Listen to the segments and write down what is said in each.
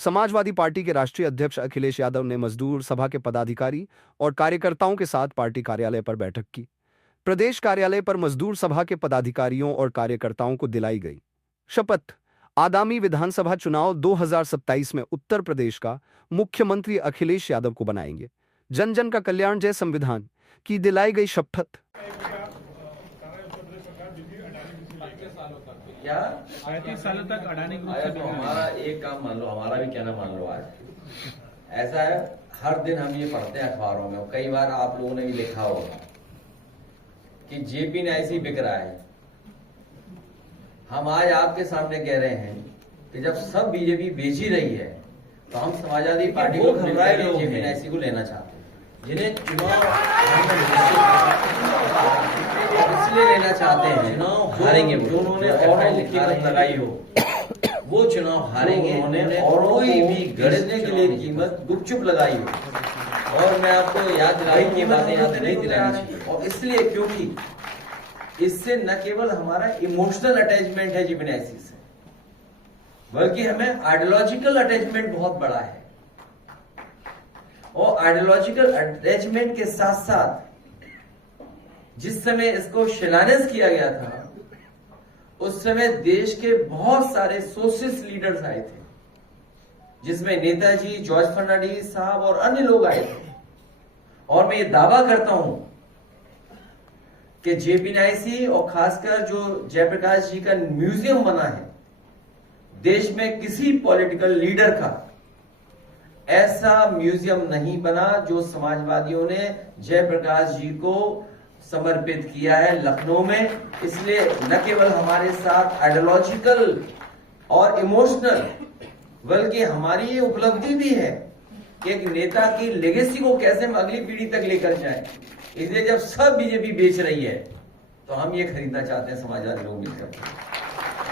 Samajwadi party के राष्ट्रीय अध्यक्ष अखिलेश यादव ने मजदूर सभा के पदाधिकारी और कार्यकर्ताओं के साथ पार्टी कार्यालय पर बैठक की। प्रदेश कार्यालय पर मजदूर सभा के पदाधिकारियों और कार्यकर्ताओं को दिलाई गई शपथ। आगामी विधानसभा चुनाव 2027 में उत्तर प्रदेश का मुख्यमंत्री अखिलेश यादव को बनाएंगे। जन जन का कल्याण जय संविधान की दिलाई गई शपथ। क्या 35 सालों तक अडानी ग्रुप से तो हमारा एक काम मान लो, हमारा भी कहना मान लो। आज ऐसा है, हर दिन हम ये पढ़ते हैं अखबारों में, कई बार आप लोगों ने भी लिखा होगा कि जेपी ने ऐसे ही बिक रहा है। हम आज आपके सामने कह रहे हैं कि जब सब बीजेपी बेच ही रही है तो हम समाजवादी पार्टी को घबराए लोग जेपी ने को लेना चाहते हैं, जिन्हें चुनाव इसलिए लेना चाहते हैं चुनाव हारेंगे। जो उन्होंने और लगाई हो वो चुनाव हारेंगे। उन्होंने और कोई भी गढ़ने के लिए कीमत गुपचुप लगाई हो, और मैं आपको याद दिलाई कीमत नहीं दिलानी चाहिए। और इसलिए क्योंकि इससे न केवल हमारा इमोशनल अटैचमेंट है जीपीएनआईसी से, बल्कि हमें आइडियोलॉजिकल अटैचमेंट बहुत बड़ा है। और आइडियोलॉजिकल अटैचमेंट के साथ साथ जिस समय इसको शिलान्यास किया गया था उस समय देश के बहुत सारे सोशलिस्ट लीडर्स आए थे, जिसमें नेताजी, जॉर्ज फर्नांडिस साहब और अन्य लोग आए थे। और मैं ये दावा करता हूं कि जेपीएनआईसी और खासकर जो जयप्रकाश जी का म्यूजियम बना है, देश में किसी पॉलिटिकल लीडर का ऐसा म्यूजियम नहीं बना जो समाजवादियों ने जयप्रकाश जी को समर्पित किया है लखनऊ में। इसलिए न केवल हमारे साथ आइडियोलॉजिकल और इमोशनल, बल्कि हमारी ये उपलब्धि भी है कि एक नेता की लेगेसी को कैसे हम अगली पीढ़ी तक लेकर जाएं। इसलिए जब सब बीजेपी बेच रही है तो हम ये खरीदना चाहते हैं समाजवादी लोग मिलकर।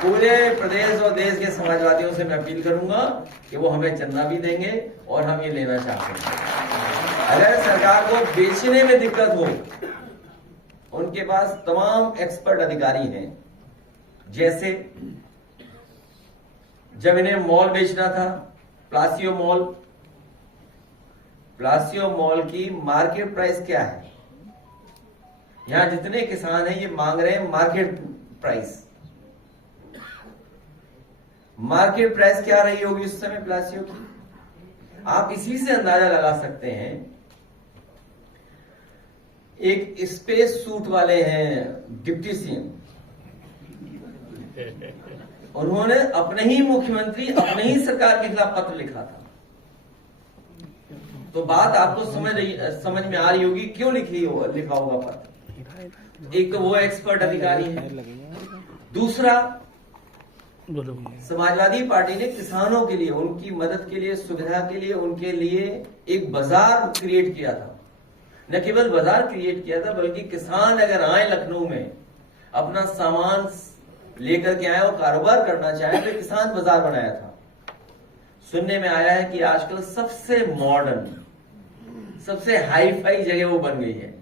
पूरे प्रदेश और देश के समाजवादियों से मैं अपील करूंगा कि वो हमें चंदा भी देंगे और हम ये लेना चाहते हैं। अगर सरकार को बेचने में दिक्कत हो, उनके पास तमाम एक्सपर्ट अधिकारी हैं। जैसे जब इन्हें मॉल बेचना था, प्लासियो मॉल की मार्केट प्राइस क्या है? यहां जितने किसान हैं ये मांग रहे हैं मार्केट प्राइस। मार्केट प्राइस क्या रही होगी उस समय प्लासियो की? आप इसी से अंदाजा लगा सकते हैं। एक स्पेस सूट वाले हैं डिप्टी सीएम, उन्होंने अपने ही मुख्यमंत्री, अपने ही सरकार के खिलाफ पत्र लिखा था। तो बात आपको समझ में आ रही होगी क्यों लिखा होगा पत्र। एक तो वो एक्सपर्ट अधिकारी है, दूसरा समाजवादी पार्टी ने किसानों के लिए, उनकी मदद के लिए, सुविधा के लिए, उनके लिए एक बाजार क्रिएट किया था। न केवल बाजार क्रिएट किया था, बल्कि किसान अगर आए लखनऊ में अपना सामान लेकर के आए और कारोबार करना चाहे तो किसान बाजार बनाया था। सुनने में आया है कि आजकल सबसे मॉडर्न, सबसे हाई फाई जगह वो बन गई है,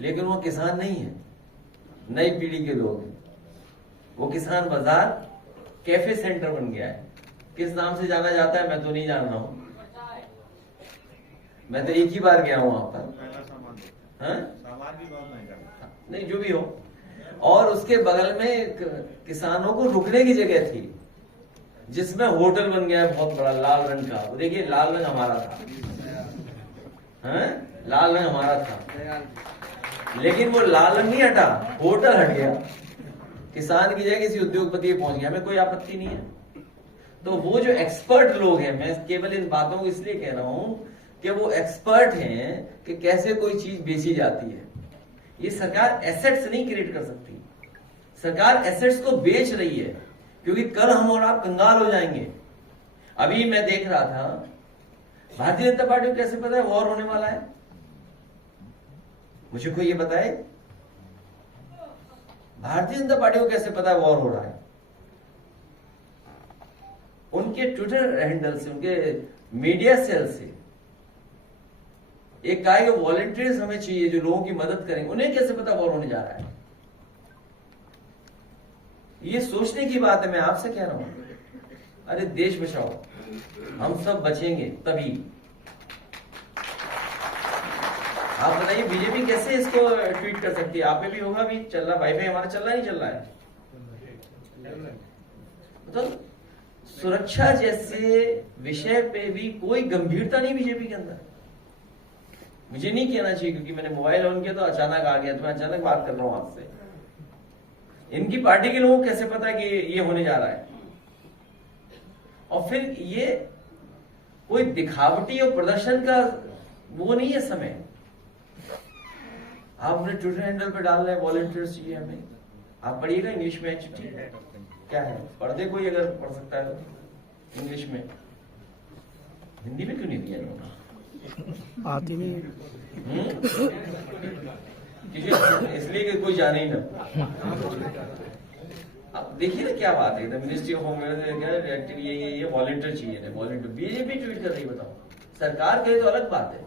लेकिन वो किसान नहीं है, नई पीढ़ी के लोग हैं। वो किसान बाजार कैफे सेंटर बन गया है। किस नाम से जाना जाता है मैं तो नहीं जान रहा हूं, मैं तो एक ही बार गया हूं वहां पर। नहीं, जो भी हो। और उसके बगल में किसानों को रुकने की जगह थी, जिसमें होटल बन गया है बहुत बड़ा लाल रंग का। देखिए, लाल रंग हमारा था, लाल रंग हमारा था, लेकिन वो लाल रंग नहीं हटा, होटल हट गया। किसान की जगह किसी उद्योगपति पहुंच गया। हमें कोई आपत्ति नहीं है। तो वो जो एक्सपर्ट लोग हैं, मैं केवल इन बातों को इसलिए कह रहा हूं कि वो एक्सपर्ट हैं कि कैसे कोई चीज बेची जाती है। ये सरकार एसेट्स नहीं क्रिएट कर सकती, सरकार एसेट्स को बेच रही है, क्योंकि कल हम और आप कंगाल हो जाएंगे। अभी मैं देख रहा था, भारतीय जनता पार्टी को कैसे पता है वॉर होने वाला है? मुझे कोई ये बताए, भारतीय जनता पार्टी को कैसे पता है वॉर हो रहा है? उनके ट्विटर हैंडल से, उनके मीडिया सेल से एक कहा कि वॉलंटियर्स हमें चाहिए जो लोगों की मदद करेंगे। उन्हें कैसे पता वॉर होने जा रहा है? ये सोचने की बात है। मैं आपसे कह रहा हूं, अरे देश बचाओ। हम सब बचेंगे तभी। आप बताइए बीजेपी कैसे इसको ट्वीट कर सकती है? आप में भी होगा, भी चल रहा, वाईफाई हमारा चल रहा नहीं चल रहा है? मतलब सुरक्षा जैसे विषय पे भी कोई गंभीरता नहीं बीजेपी के अंदर। मुझे नहीं कहना चाहिए क्योंकि मैंने मोबाइल ऑन किया तो अचानक आ गया, तो मैं अचानक बात कर रहा हूं आपसे। इनकी पार्टी के लोगों को कैसे पता कि ये होने जा रहा है? और फिर ये कोई दिखावटी और प्रदर्शन का वो नहीं है समय। आप अपने ट्विटर हैंडल पे डाल रहे हैं वॉलंटियर्स चाहिए हमें। आप पढ़िएगा इंग्लिश में चिट्ठी क्या है, पढ़ दे कोई अगर पढ़ सकता है तो इंग्लिश में। हिंदी में क्यों नहीं दिया इन्होंने? आती नहीं। इसलिए कि कोई जाने ही ना। अब देखिए ना क्या बात है, मिनिस्ट्री ऑफ होम अफेयर्स ये वॉलंटियर चाहिए, वॉलंटियर बीजेपी ट्वीट कर रही है। बताओ, सरकार कहे तो अलग बात है।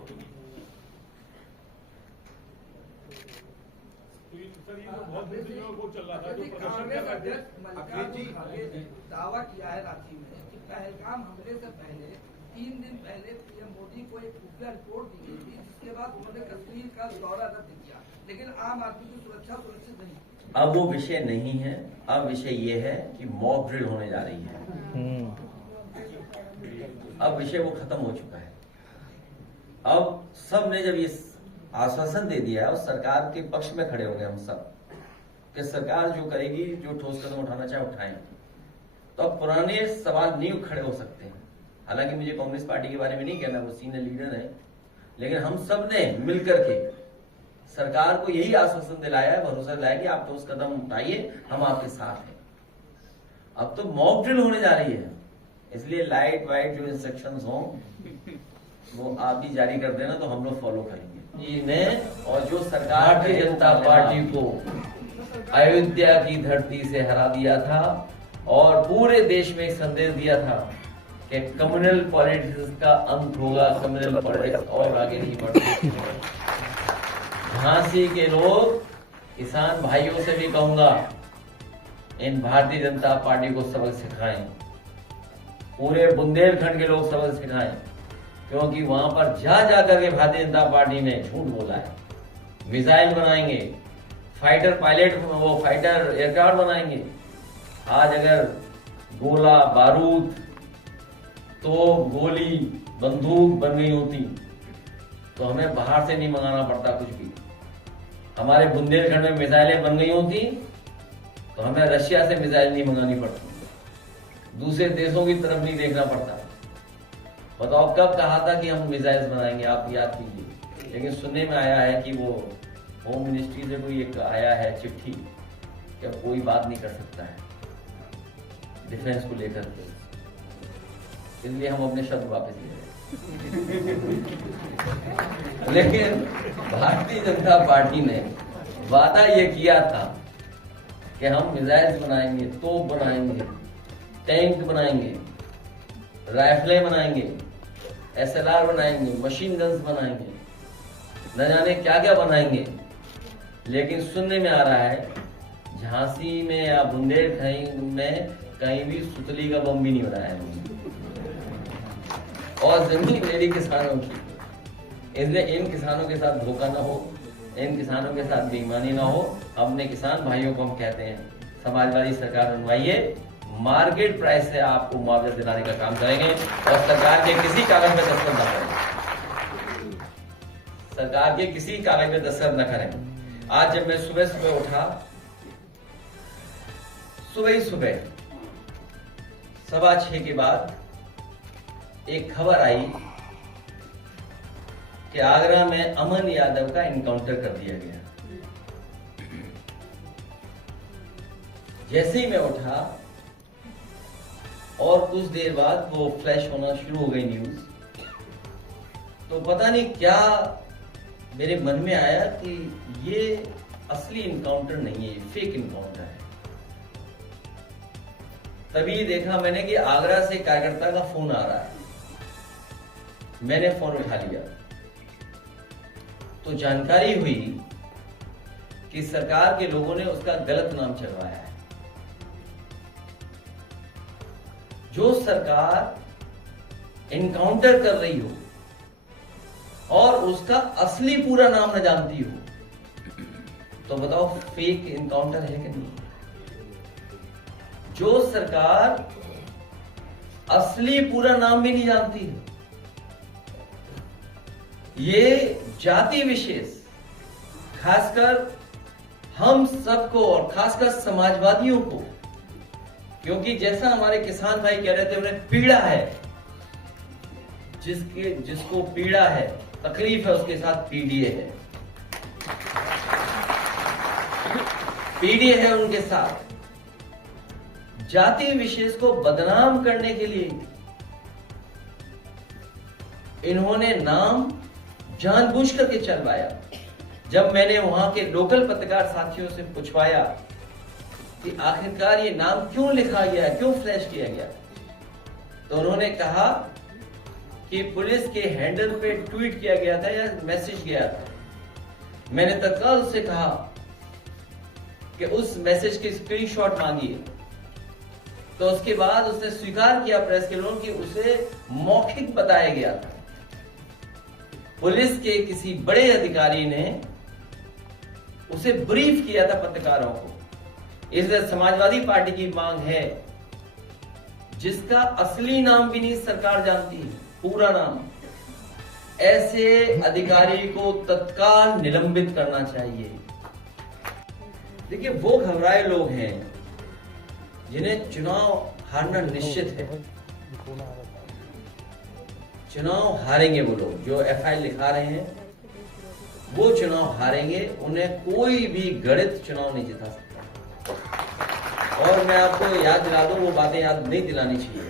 दावा किया है रांची में कि पहलगाम हमले से पहले 3 दिन पहले पीएम मोदी को एक खुफिया रिपोर्ट दी गई थी, जिसके बाद उन्होंने कश्मीर का दौरा रद्द किया, लेकिन आम आदमी की सुरक्षा सुरक्षित नहीं। अब वो विषय नहीं है, अब विषय ये है कि मॉक ड्रिल होने जा रही है। अब विषय वो खत्म हो चुका है। अब सब ने जब ये आश्वासन दे दिया है और सरकार के पक्ष में खड़े हो गए हम सब कि सरकार जो करेगी, जो ठोस कदम उठाना चाहे उठाएं, तो अब पुराने सवाल नहीं खड़े हो सकते हैं। हालांकि मुझे कांग्रेस पार्टी के बारे में नहीं कहना, वो सीनियर लीडर है, लेकिन हम सब ने मिलकर के सरकार को यही आश्वासन दिलाया है, भरोसा दिलाया कि आप ठोस कदम उठाइए, हम आपके साथ हैं। अब तो मॉक ड्रिल होने जा रही है, इसलिए लाइट वाइट जो इंस्ट्रक्शंस हों वो आप भी जारी कर देना, तो हम लोग फॉलो करेंगे। इन्हें और जो सरकार भारतीय जनता पार्टी को अयोध्या की धरती से हरा दिया था और पूरे देश में एक संदेश दिया था कि कम्युनल पॉलिटिक्स का अंत होगा, कम्युनल पॉलिटिक्स और आगे नहीं बढ़ती। झांसी के लोग, किसान भाइयों से भी कहूंगा, इन भारतीय जनता पार्टी को सबक सिखाएं। पूरे बुंदेलखंड के लोग सबक सिखाएं, क्योंकि वहां पर जा करके भारतीय जनता पार्टी ने झूठ बोला है। मिसाइल बनाएंगे, फाइटर पायलट, वो फाइटर एयरक्राफ्ट बनाएंगे। आज अगर गोला बारूद तो गोली बंदूक बन गई होती तो हमें बाहर से नहीं मंगाना पड़ता कुछ भी। हमारे बुंदेलखंड में मिसाइलें बन गई होती तो हमें रशिया से मिसाइल नहीं मंगानी पड़ती, दूसरे देशों की तरफ नहीं देखना पड़ता। बताओ कब कहा था कि हम मिसाइल्स बनाएंगे, आप याद कीजिए। लेकिन सुनने में आया है कि वो होम मिनिस्ट्री से कोई एक आया है चिट्ठी कि अब कोई बात नहीं कर सकता है डिफेंस को लेकर के, इसलिए हम अपने शब्द वापस ले रहे हैं। लेकिन भारतीय जनता पार्टी ने वादा ये किया था कि हम मिसाइल्स बनाएंगे, तोप बनाएंगे, टैंक बनाएंगे, राइफलें बनाएंगे, SLR बनाएंगे, मशीन गन्स बनाएंगे, न जाने क्या क्या बनाएंगे। लेकिन सुनने में आ रहा है झांसी में या बुंदेलखंड में कहीं भी सुतली का बम भी नहीं बनाया है। और जमीन मेरी किसानों की, इसलिए इन किसानों के साथ धोखा ना हो, इन किसानों के साथ बेईमानी ना हो। अपने किसान भाइयों को हम कहते हैं, समाजवादी सरकार बनवाइए, मार्केट प्राइस से आपको मुआवजा दिलाने का काम करेंगे और सरकार के किसी कागज में दस्तखत न करें, सरकार के किसी कागज में दस्तखत न करें। आज जब मैं सुबह उठा, सुबह 6:15 के बाद एक खबर आई कि आगरा में अमन यादव का इनकाउंटर कर दिया गया। जैसे ही मैं उठा और कुछ देर बाद वो फ्लैश होना शुरू हो गई न्यूज, तो पता नहीं क्या मेरे मन में आया कि ये असली इनकाउंटर नहीं है, ये फेक इनकाउंटर है। तभी देखा मैंने कि आगरा से कार्यकर्ता का फोन आ रहा है। मैंने फोन उठा लिया तो जानकारी हुई कि सरकार के लोगों ने उसका गलत नाम चलवाया है। जो सरकार इनकाउंटर कर रही हो और उसका असली पूरा नाम न जानती हो, तो बताओ फेक इनकाउंटर है कि नहीं? जो सरकार असली पूरा नाम भी नहीं जानती है, ये जाति विशेष खासकर हम सबको और खासकर समाजवादियों को, क्योंकि जैसा हमारे किसान भाई कह रहे थे, उन्हें पीड़ा है, जिसको पीड़ा है, तकलीफ है, उसके साथ पीडीए है, पीडीए है उनके साथ। जाति विशेष को बदनाम करने के लिए इन्होंने नाम जानबूझ करके चलवाया। जब मैंने वहां के लोकल पत्रकार साथियों से पूछवाया कि आखिरकार ये नाम क्यों लिखा गया, क्यों फ्लैश किया गया, तो उन्होंने कहा कि पुलिस के हैंडल पे ट्वीट किया गया था या मैसेज गया था। मैंने तत्काल उससे कहा कि उस मैसेज की स्क्रीनशॉट मांगी, तो उसके बाद उसने स्वीकार किया प्रेस के लोगों कि उसे मौखिक बताया गया था। पुलिस के किसी बड़े अधिकारी ने उसे ब्रीफ किया था पत्रकारों को। इसलिए समाजवादी पार्टी की मांग है, जिसका असली नाम भी नहीं सरकार जानती है, पूरा नाम, ऐसे अधिकारी को तत्काल निलंबित करना चाहिए। देखिए, वो घबराए लोग हैं जिन्हें चुनाव हारना निश्चित है। चुनाव हारेंगे वो लोग जो एफआईआर लिखा रहे हैं, वो चुनाव हारेंगे। उन्हें कोई भी गणित चुनाव नहीं जिता सकता। और मैं आपको याद दिला दूं, वो बातें याद नहीं दिलानी चाहिए।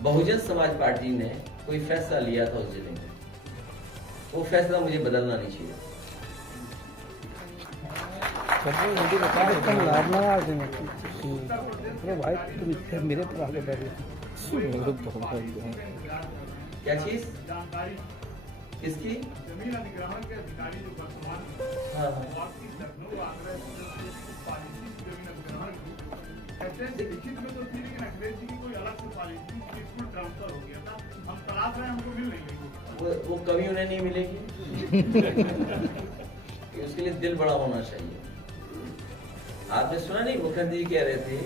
बहुजन समाज पार्टी ने कोई फैसला लिया था उस जिले में, वो फैसला मुझे बदलना नहीं चाहिए। भाई तुम मेरे पर आगे बैठे। क्या चीज? किसकी? जमीन अधिग्रहण के अधिकारी जो वर्तमान हाँ, आपकी लखनऊ आगरा पॉलिसी जमीन अधिग्रहण की कहते हैं लिखित में तो थी, लेकिन अखिलेश जी की कोई अलग से पॉलिसी पीसफुल ट्रांसफर हो गया था। हम तलाश रहे हैं, हमको मिल नहीं रही। वो कभी उन्हें नहीं मिलेगी। उसके लिए दिल बड़ा होना चाहिए। आपने सुना नहीं, मुखर्जी कह रहे थे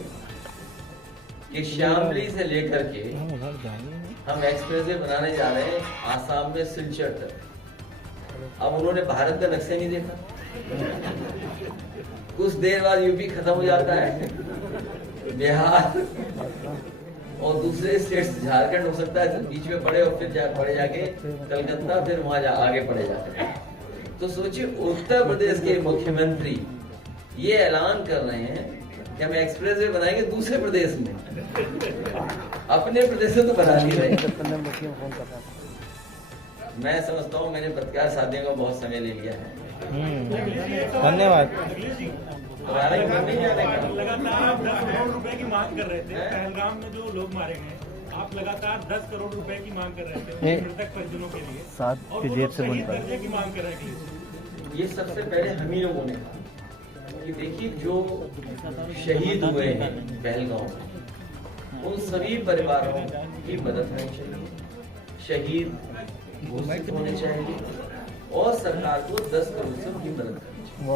कि श्यामली से लेकर के हम एक्सप्रेसवे बनाने जा रहे हैं आसाम में सिलचर तक। अब उन्होंने भारत का नक्शा नहीं देखा। कुछ देर बाद यूपी खत्म हो जाता है, बिहार और दूसरे स्टेट्स, झारखंड हो सकता है बीच में पड़े, और फिर पड़े जाके कलकत्ता, फिर वहां आगे पड़े जाते हैं। तो सोचिए, उत्तर प्रदेश के मुख्यमंत्री ये ऐलान कर रहे हैं कि हम एक्सप्रेसवे बनाएंगे दूसरे प्रदेश में, अपने प्रदेश में तो बना नहीं रहे। मैं समझता हूँ मैंने पत्रकार साथियों का बहुत समय ले लिया है। धन्यवाद। लगातार 10 करोड़ रुपए की मांग कर रहे थे पहलगाम में, जो लोग मारे गए, आप लगातार 10 करोड़ रुपए की मांग कर रहे थे मृतक परिजनों के लिए, और वो शहीद दर्जे की मांग कर रहे हैं। ये सबसे पहले हम ही लोगों ने कहा कि देखिए, जो शहीद हुए हैं पहलगाम में, उन सभी परिवारों की मदद होनी चाहिए, शहीद घोषित होने चाहिए, और सरकार को 10 करोड़ से उनकी मदद करनी चाहिए।